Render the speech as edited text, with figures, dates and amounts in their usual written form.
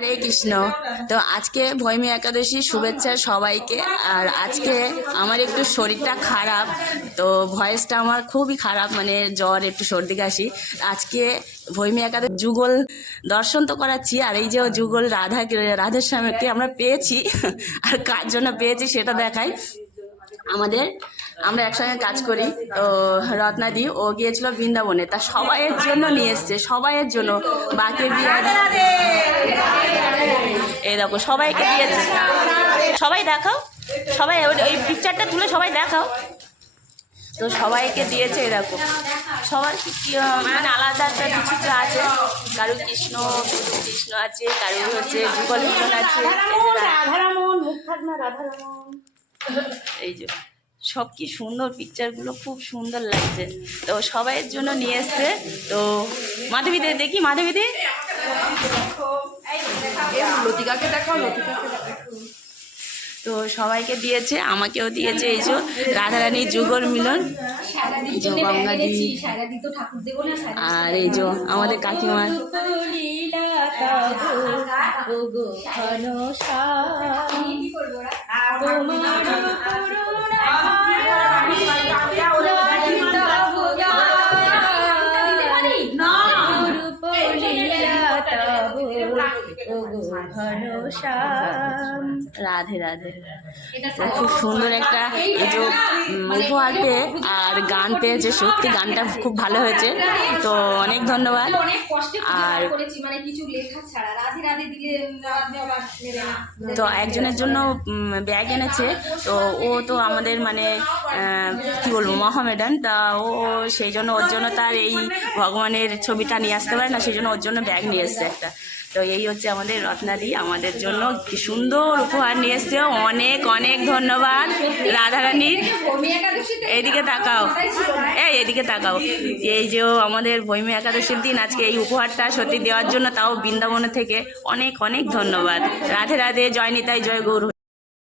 হরে কৃষ্ণ। তো আজকে ভৈমী একাদশী শুভেচ্ছা সবাইকে। আর আজকে আমার একটু শরীরটা খারাপ, তো ভয়েসটা আমার খুবই খারাপ, মানে জ্বর, একটু সর্দি কাশি। আজকে ভৈমী একাদশী যুগল দর্শন তো করাচ্ছি, আর এই যে যুগল রাধার স্বামীকে আমরা পেয়েছি, আর কার জন্য পেয়েছি সেটা দেখাই। আমরা একসঙ্গে কাজ করি, তো রত্নাদি ও গিয়েছিল বৃন্দাবনে, তা সবাইয়ের জন্য নিয়ে এসছে, সবাইয়ের জন্য। বাকি এই দেখো সবাইকে দিয়েছে, সবাই দেখাও, সবাই ওই পিকচারটা তুলে সবাই দেখাও। তো সবাইকে দিয়েছে, এই দেখো সবার মানে আলাদা একটা কিছু আছে। কারু কৃষ্ণ কৃষ্ণ আছে, কারু হচ্ছে যুগল মিলন আছে, এই যে সব কি সুন্দর পিকচারগুলো, খুব সুন্দর লাগছে। তো সবাইয়ের জন্য নিয়ে এসছে। তো মাধবীদে দেখি, মাধবীদে লতিকাকে দেখাও, তো সবাইকে দিয়েছে, আমাকেও দিয়েছে। এই যে রাধারানী যুগল মিলন, গঙ্গাজি, আর এই যে আমাদের কাকিমার রাধে রাধে। খুব সুন্দর একটা এই যে উপহার পেয়ে আর গান পেয়েছে, সত্যি গানটা খুব ভালো হয়েছে, তো অনেক ধন্যবাদ। আর তো একজনের জন্য ব্যাগ এনেছে, তো ও তো আমাদের মানে কি বলবো মহামেডান, তা ও সেই জন্য ওর জন্য তার এই ভগবানের ছবিটা নিয়ে আসতে পারে না, সেই জন্য ওর জন্য ব্যাগ নিয়ে এসছে একটা। তো এই হচ্ছে আমাদের রত্নাদি আমাদের জন্য কি সুন্দর উপহার নিয়ে এসছে, অনেক অনেক ধন্যবাদ রাধারানীর। এইদিকে তাকাও, এইদিকে তাকাও। এই যে আমাদের ভৈমী একাদশীর দিন আজকে এই উপহারটা সত্যি দেওয়ার জন্য, তাও বৃন্দাবন থেকে অনেক অনেক ধন্যবাদ। রাধে রাধে, জয় নিতাই, জয় গৌর।